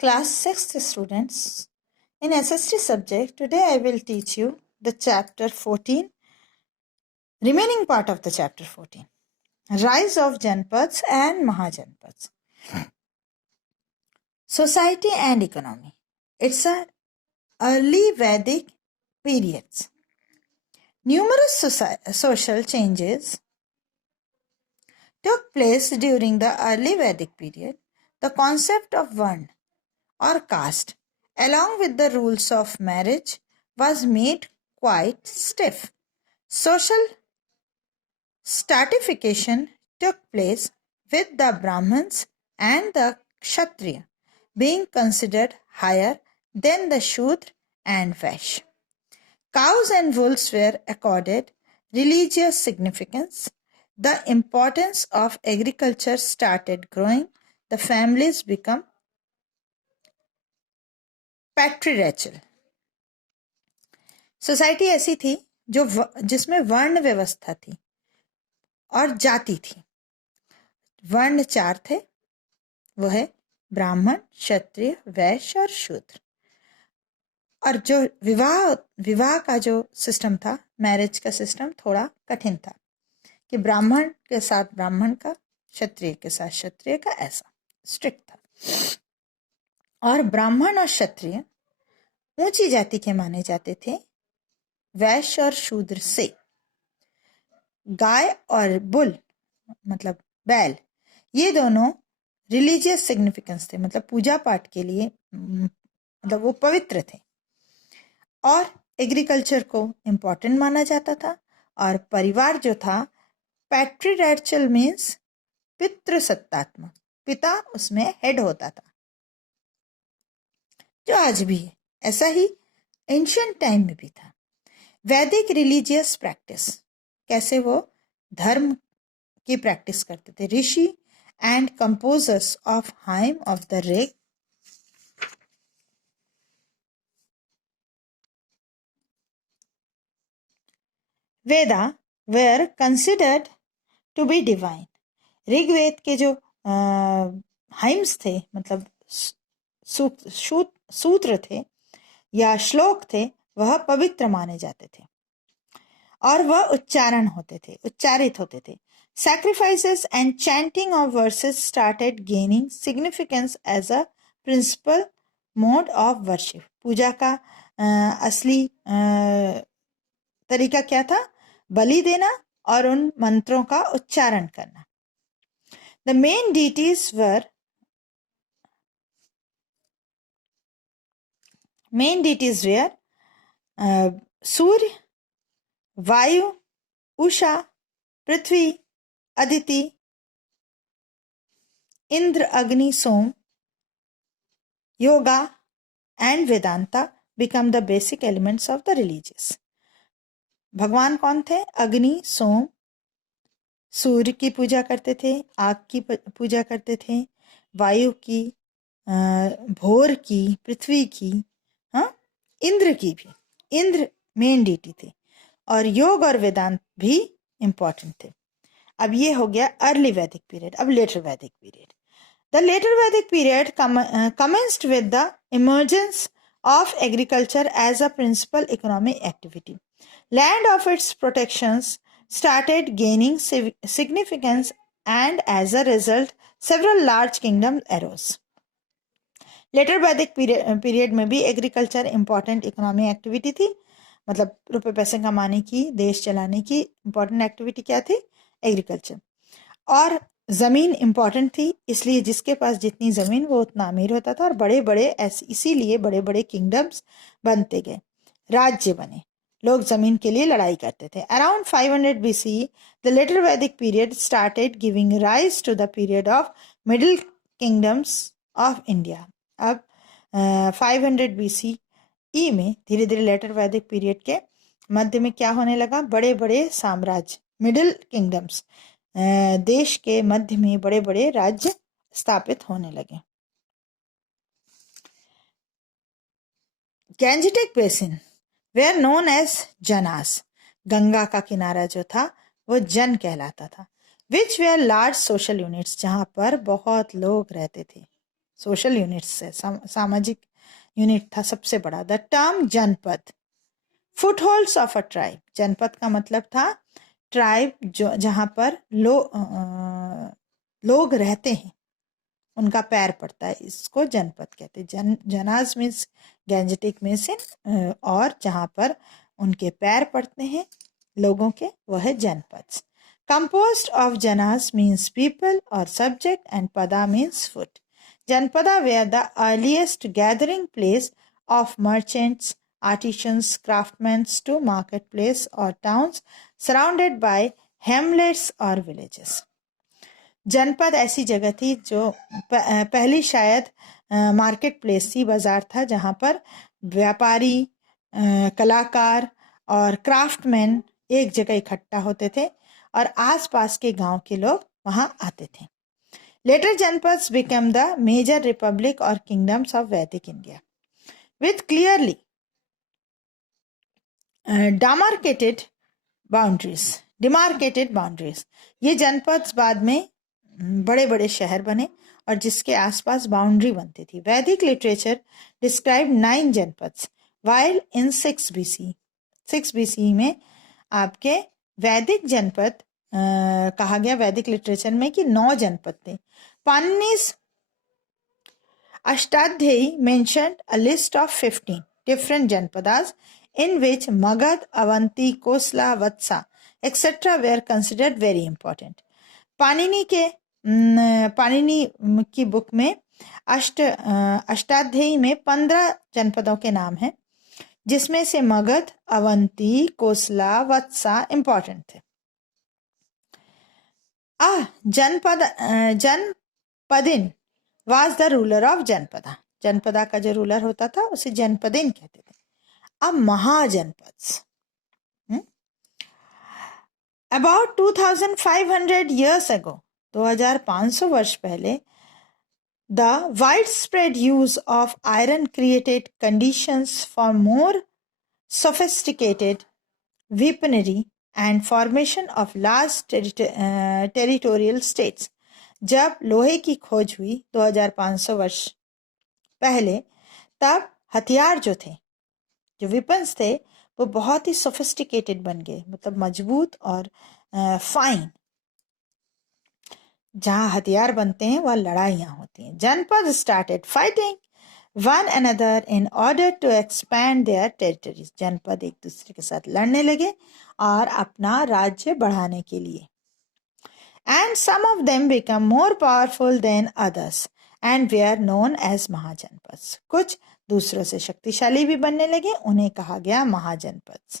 Class 6th students, in SST subject, today I will teach you the chapter 14, remaining part of the chapter 14, Rise of Janpads and Mahajanpads. Society and Economy. It's an early Vedic periods. Numerous social changes took place during the early Vedic period. The concept of Varna or caste, along with the rules of marriage, was made quite stiff. Social stratification took place with the Brahmins and the Kshatriya being considered higher than the Shudra and Vaishya. Cows and wolves were accorded religious significance. The importance of agriculture started growing. The families became patriarchal. Society ऐसी थी जिसमें वर्ण व्यवस्था थी और जाति थी. वर्ण 4 थे, वो है ब्राह्मण, क्षत्रिय, वैश्य और शूद्र. और जो विवाह का जो सिस्टम था, मैरिज का सिस्टम थोड़ा कठिन था कि ब्राह्मण के साथ ब्राह्मण का, क्षत्रिय के साथ क्षत्रिय का, ऐसा स्ट्रिक्ट था. और ब्राह्मण और क्षत्रिय ऊंची जाति के माने जाते थे. वैश्य और शूद्र से गाय और बुल मतलब बैल, ये दोनों रिलीजियस सिग्निफिकेंस थे, मतलब पूजा पाठ के लिए, मतलब वो पवित्र थे. और एग्रीकल्चर को इम्पोर्टेंट माना जाता था. और परिवार जो था पैट्रियार्चल मीन्स पितृसत्तात्मक, पिता उसमें हेड होता था, जो आज भी है. ऐसा ही एंशिएंट टाइम में भी था. वैदिक रिलीजियस प्रैक्टिस, कैसे वो धर्म की प्रैक्टिस करते थे. Rishi and composers of hymn of the Rig Veda were considered to be divine. Rigveda के जो हाइम्स थे, मतलब सूत्र थे या श्लोक थे, वह पवित्र माने जाते थे और वह उच्चारित होते थे. Sacrifices and chanting of verses started gaining significance as a principal mode of worship. पूजा का असली तरीका क्या था? बलि देना और उन मंत्रों का उच्चारण करना. The main deities were सूर्य, वायु, उषा, पृथ्वी, अदिति, इंद्र, अग्नि, सोम. Yoga and Vedanta become the basic elements of the religious. भगवान कौन थे? अग्नि, सोम, सूर्य की पूजा करते थे, आग की पूजा करते थे, वायु की, भोर की, पृथ्वी की, इंद्र की भी. इंद्र मेन डीटी थे. और योग और वेदांत भी इंपॉर्टेंट थे. अब ये हो गया अर्ली वैदिक पीरियड. अब letter Vedic period. The later Vedic period commenced with the emergence of agriculture as a principal economic activity. Land of its protections started gaining significance, and as a result, several large kingdoms arose. Later Vedic period में भी agriculture important economic activity थी. मतलब रुपए पैसे कमाने की, देश चलाने की इम्पॉर्टेंट एक्टिविटी क्या थी? एग्रीकल्चर. और जमीन इंपॉर्टेंट थी, इसलिए जिसके पास जितनी जमीन वो उतना अमीर होता था. और बड़े बड़े इसीलिए बड़े बड़े किंगडम्स बनते गए, राज्य बने. लोग जमीन के लिए लड़ाई करते थे. Around 500 BCE the later Vedic period started giving rise to the period of middle kingdoms of India. अब 500 BCE में धीरे धीरे लेटर वैदिक पीरियड के मध्य में क्या होने लगा? बड़े बड़े साम्राज्य, मिडिल किंगडम्स, देश के मध्य में बड़े बड़े राज्य स्थापित होने लगे. Gangetic basin were known as janas. Ganga का किनारा जो था वो जन कहलाता था. Which were large social units, जहां पर बहुत लोग रहते थे. सोशल यूनिट से, सामाजिक यूनिट था सबसे बड़ा। द टर्म जनपद, फुटहोल्ड्स ऑफ अ ट्राइब, जनपद का मतलब था ट्राइब जो जहाँ पर लोग रहते हैं, उनका पैर पड़ता है, इसको जनपद कहते हैं। जनाज मीन्स गैंजेटिक मीन्स और जहाँ पर उनके पैर पड़ते हैं लोगों के, वह है जनपद। Composed of janas means people or subject and pada means foot. Janpada were the earliest gathering place of merchants, artisans, craftsmen to marketplace or towns surrounded by hamlets or villages. जनपद ऐसी जगह थी जो पहली शायद मार्केट प्लेस थी, बाजार था, जहाँ पर व्यापारी, कलाकार और क्राफ्टमैन एक जगह इकट्ठा होते थे और आसपास के गांव के लोग वहां आते थे। Later janapads become the major republic और kingdoms of Vedic India with clearly demarcated boundaries. ये जनपद बाद में बड़े बड़े शहर बने और जिसके आसपास बाउंड्री बनती थी। Vedic literature describe 9 janapads while in 6 BC में आपके वैदिक जनपद कहा गया वैदिक लिटरेचर में कि 9 जनपद थे। Panini's Ashtadhyayi mentioned a list of 15 different janapadas in which Magad, Avanti, Kosla, Vatsa, etc. were considered very important. Panini की बुक में अष्टाध्यायी में 15 जनपदों के नाम हैं, जिसमें से मगध, अवंती, कोसला, वत्सा इंपॉर्टेंट थे। जनपदिन वाज द रूलर ऑफ जनपदा। जनपदा का जो रूलर होता था उसे जनपदिन कहते थे। अब महाजनपद्स, अबाउट 2500 years ago, 2500 वर्ष पहले, the widespread use of iron created conditions for more sophisticated weaponry and formation of large territorial states. जब लोहे की खोज हुई 2500 वर्ष पहले, तब हथियार जो थे, जो वेपन्स थे, वो बहुत ही सोफिस्टिकेटेड बन गए, मतलब मजबूत और फाइन। जहां हथियार बनते हैं वह लड़ाइयां होती हैं। Janapad started fighting one another in order to expand their territories. Janapad एक दूसरे के साथ लड़ने लगे और अपना राज्य बढ़ाने के लिए। And some of them become more powerful than others and they are known as mahajanapada. कुछ दूसरों से शक्तिशाली भी बनने लगे, उन्हें कहा गया महाजनपद।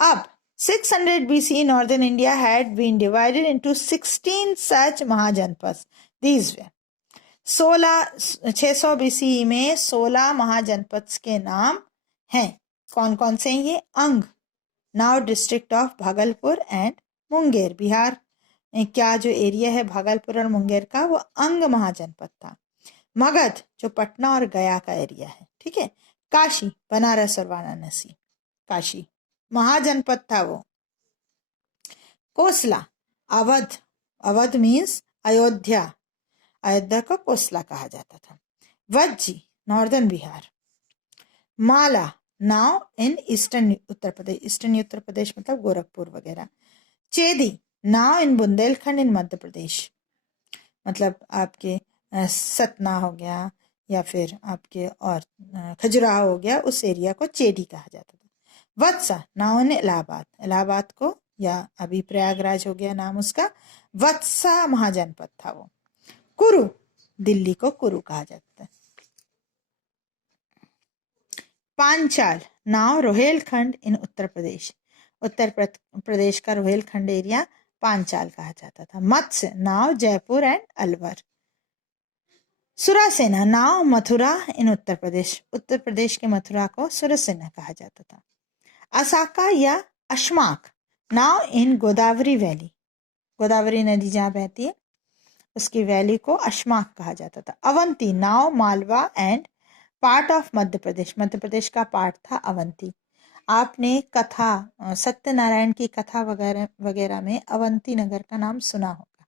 अब 600 BC northern India had been divided into 16 such महाजनपद. These were 600 BC में 16 महाजनपद के नाम हैं। कौन कौन से हैं ये? अंग, now district of Bhagalpur and Munger. Bihar क्या जो एरिया है भागलपुर और मुंगेर का, वो अंग महाजनपद था। मगध जो पटना और गया का एरिया है, ठीक है। काशी, बनारस और वाराणसी, काशी महाजनपद था वो। कोसला, अवध मीन्स अयोध्या, अयोध्या को कोसला कहा जाता था। Vajji, northern Bihar. Malla, now in eastern Uttar Pradesh, eastern Uttar Pradesh मतलब गोरखपुर वगैरह। चेदी, नाउ इन बुंदेलखंड इन मध्य प्रदेश, मतलब आपके सतना हो गया या फिर आपके और खजुराहो हो गया, उस एरिया को चेदी कहा जाता था। वत्सा, नाउ इन इलाहाबाद, इलाहाबाद को या अभी प्रयागराज हो गया नाम उसका, वत्सा महाजनपद था वो। कुरु, दिल्ली को कुरु कहा जाता है। पांचाल, नाउ रोहेलखंड इन उत्तर प्रदेश, उत्तर प्रदेश का रोहेलखंड एरिया पांचाल कहा जाता था। Matsya, now Jaipur and Alwar. Surasena, now Mathura in Uttar Pradesh, Uttar Pradesh के मथुरा को सुरसेना कहा जाता था। असाका या Ashmaka, now in Godavari valley, Godavari नदी जहाँ बहती है उसकी वैली को अशमाक कहा जाता था। Avanti, now Malwa and part of Madhya Pradesh, Madhya Pradesh का पार्ट था अवंती। आपने कथा, सत्यनारायण की कथा वगैरह में अवंती नगर का नाम सुना होगा।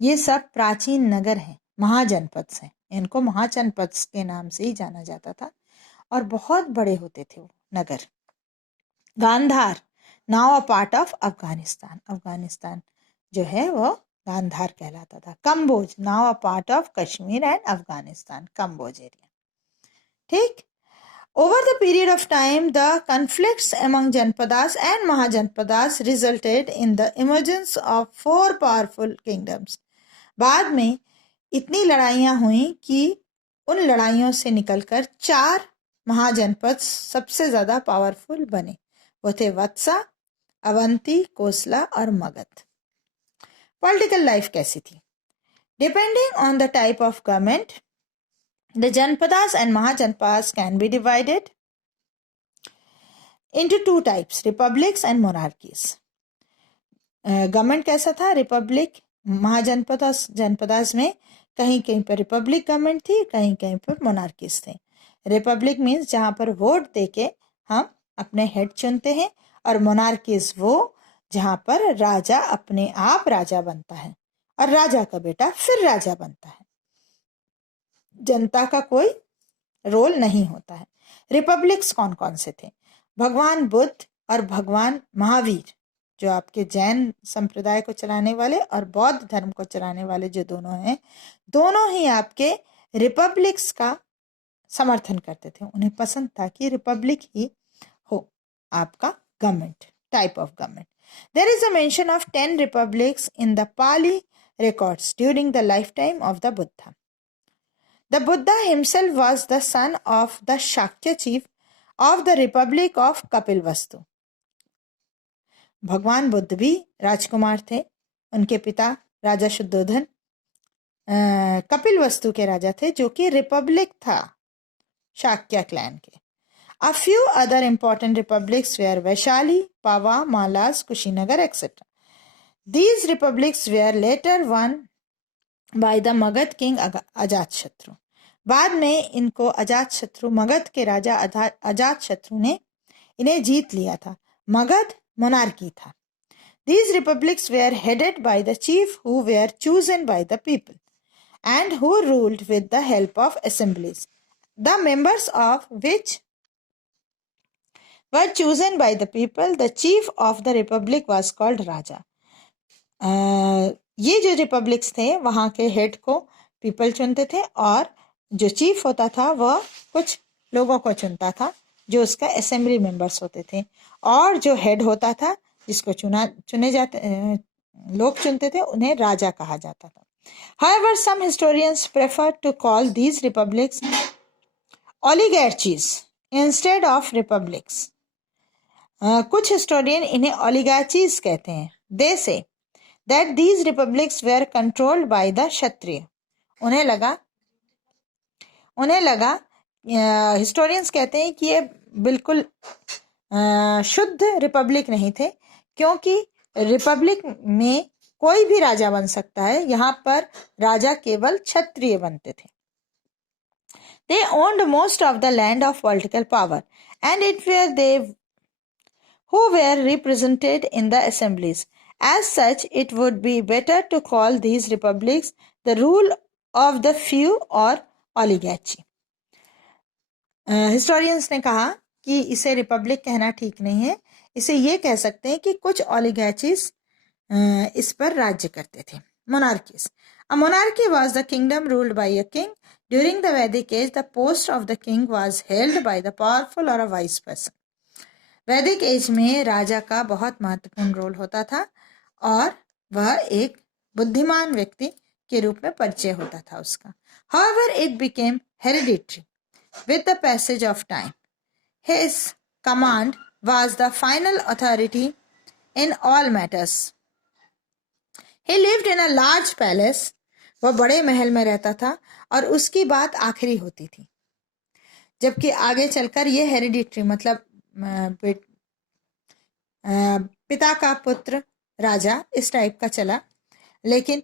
ये सब प्राचीन नगर हैं, महाजनपद हैं, इनको महाजनपद के नाम से ही जाना जाता था और बहुत बड़े होते थे वो नगर। Gandhara, now a part of Afghanistan, Afghanistan जो है वो गांधार कहलाता था। Kamboja, now a part of Kashmir and Afghanistan, Kamboja area. ठीक। Over the period of time, the conflicts among Janpadas and Mahajanpadas resulted in the emergence of 4 powerful kingdoms. बाद में इतनी लड़ाइयाँ हुई कि उन लड़ाइयों से निकलकर 4 महाजनपद सबसे ज्यादा पावरफुल बने। वो थे वत्सा, अवंती, कोसला और मगध। पॉलिटिकल लाइफ कैसी थी? Depending on the type of government, the Janpadas and Mahajanpadas can be divided into 2 types, republics and monarchies. Government कैसा था? रिपब्लिक। जनपदास में कहीं कहीं पर रिपब्लिक गवर्नमेंट थी, कहीं कहीं पर मोनार्कीज थे। रिपब्लिक मीन्स जहां पर वोट देके हम अपने हेड चुनते हैं, और मोनार्कीज वो जहां पर राजा अपने आप राजा बनता है और राजा का बेटा फिर राजा बनता है, जनता का कोई रोल नहीं होता है। रिपब्लिक्स कौन कौन से थे? भगवान बुद्ध और भगवान महावीर, जो आपके जैन संप्रदाय को चलाने वाले और बौद्ध धर्म को चलाने वाले जो दोनों हैं, दोनों ही आपके रिपब्लिक्स का समर्थन करते थे। उन्हें पसंद था कि रिपब्लिक ही हो आपका government, type of government. There is a mention of 10 republics in the Pali records during the lifetime of the Buddha. The Buddha himself was the son of the Shakya chief of the Republic of Kapilvastu. भगवान बुद्ध भी राजकुमार थे। उनके पिता राजा शुद्धोधन कपिलवस्तु के राजा थे, जो कि Republic था शाक्य क्लैन के। A few other important republics were Vaishali, Pava, Malas, Kushinagar, etc. These republics were later won by the Magad king Ajatashatru. बाद में इनको अजातशत्रु, मगध के राजा अजातशत्रु ने इन्हें जीत लिया था। मगध मोनार्की था। These republics were headed by the chief who were chosen by the people and who ruled with the help of assemblies, the members of which were chosen by the people. The chief of the republic was called Raja. ये जो republics थे वहां के head को people चुनते थे, और जो चीफ होता था वह कुछ लोगों को चुनता था जो उसका असेंबली मेंबर्स होते थे, और जो हेड होता था जिसको चुने जाते लोग चुनते थे उन्हें राजा कहा जाता था। However, some historians prefer to call these republics oligarchies instead of republics. कुछ हिस्टोरियन इन्हें oligarchies कहते हैं। They say that these republics were controlled by the क्षत्रिय। उन्हें लगा हिस्टोरियंस कहते हैं कि ये बिल्कुल शुद्ध रिपब्लिक नहीं थे, क्योंकि रिपब्लिक में कोई भी राजा बन सकता है, यहाँ पर राजा केवल क्षत्रिय बनते थे। They owned most of the land of political power, and it were they who were represented in the assemblies. As such, it would be better to call these republics the rule of the few or oligarchy. Historians ने कहा कि इसे Republic कहना ठीक नहीं है, इसे ये कह सकते हैं कि कुछ ओलिगार्चीज इस पर राज्य करते थे। Monarchies. A monarchy was the kingdom ruled by a king. During the Vedic age, the post of the king was held by the powerful or a wise person. वैदिक एज में राजा का बहुत महत्वपूर्ण रोल होता था और वह एक बुद्धिमान व्यक्ति के रूप में परिचय होता था उसका। However, it became hereditary with the passage of time. His command was the final authority in all matters. He lived in a large palace. वह बड़े महल में रहता था और उसकी बात आखिरी होती थी। जबकि आगे चलकर ये हेरिडिटरी मतलब पिता का पुत्र राजा इस टाइप का चला, लेकिन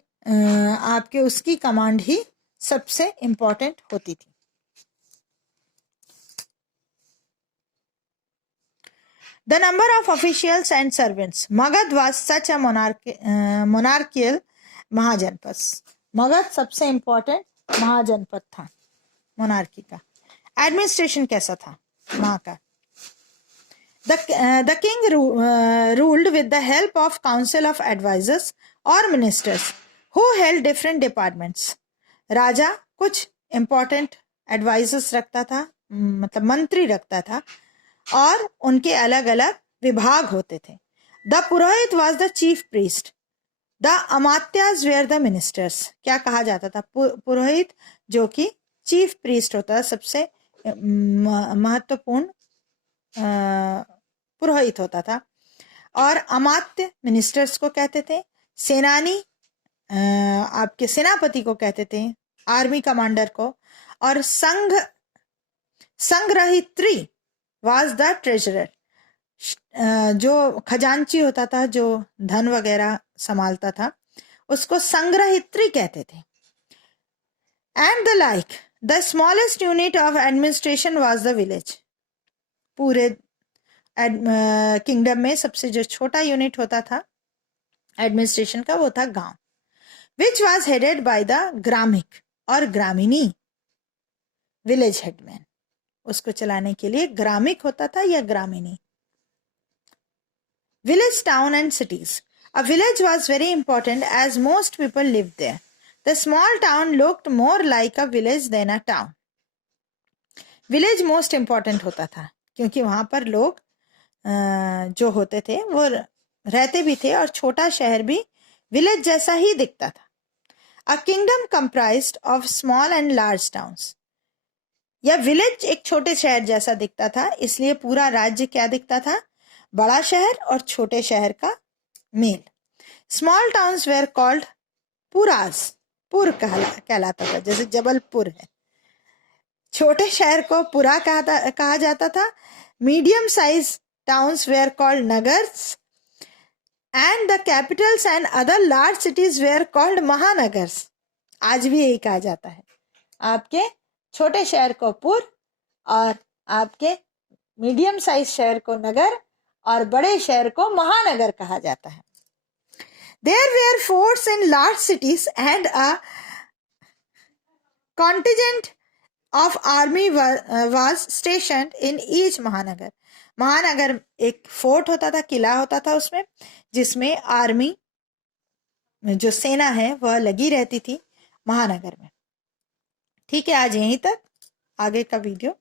आपके उसकी कमांड ही सबसे इम्पोर्टेंट होती थी। The number of officials and servants. Magad was such a monarchical Mahajanpas. Magadh सबसे इम्पोर्टेंट महाजनपद था मोनार्की का। एडमिनिस्ट्रेशन कैसा था वहां का? The king ruled with the help of council of advisors or ministers who held different departments. राजा कुछ important advisors रखता था, मतलब मंत्री रखता था, और उनके अलग अलग विभाग होते थे. The Purohit was the chief priest. The अमात्यास were the ministers. क्या कहा जाता था? पुरोहित जो कि चीफ प्रीस्ट होता है, सबसे महत्वपूर्ण पुरोहित होता था. और अमात्य मिनिस्टर्स को कहते थे. सेनानी आपके सेनापति को कहते थे, आर्मी कमांडर को. और संग्रहित्री वाज द ट्रेजरर, जो खजांची होता था, जो धन वगैरह संभालता था, उसको संग्रहित्री कहते थे. And the like. The smallest unit of administration was the village. पूरे किंगडम में सबसे जो छोटा यूनिट होता था एडमिनिस्ट्रेशन का, वो था गांव. Which was headed by the gramika और ग्रामिनी, विलेज हेडमैन. उसको चलाने के लिए ग्रामिक होता था या ग्रामिनी. Village, town and cities. A village was very important as most people lived there. The small town looked more like a village than a town. Village most important होता था क्योंकि वहां पर लोग जो होते थे वो रहते भी थे, और छोटा शहर भी विलेज जैसा ही दिखता था. A kingdom comprised of small and large towns. या विलेज एक छोटे शहर जैसा दिखता था, इसलिए पूरा राज्य क्या दिखता था? बड़ा शहर और छोटे शहर का मेल. Small towns were called puras. पुर कहलाता था, जैसे जबलपुर है. छोटे शहर को पुरा कहा जाता था. Medium size towns were called nagars, and the capitals and other large cities were called mahanagars. आज भी यही कहा जाता है. आपके छोटे शहर को पुर, और आपके मीडियम साइज शहर को नगर, और बड़े शहर को महानगर कहा जाता है. There were forts in large cities and a contingent of army was stationed in each महानगर. महानगर एक फोर्ट होता था, किला होता था उसमें, जिसमें आर्मी जो सेना है वह लगी रहती थी महानगर में. ठीक है, आज यहीं तक. आगे का वीडियो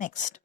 नेक्स्ट.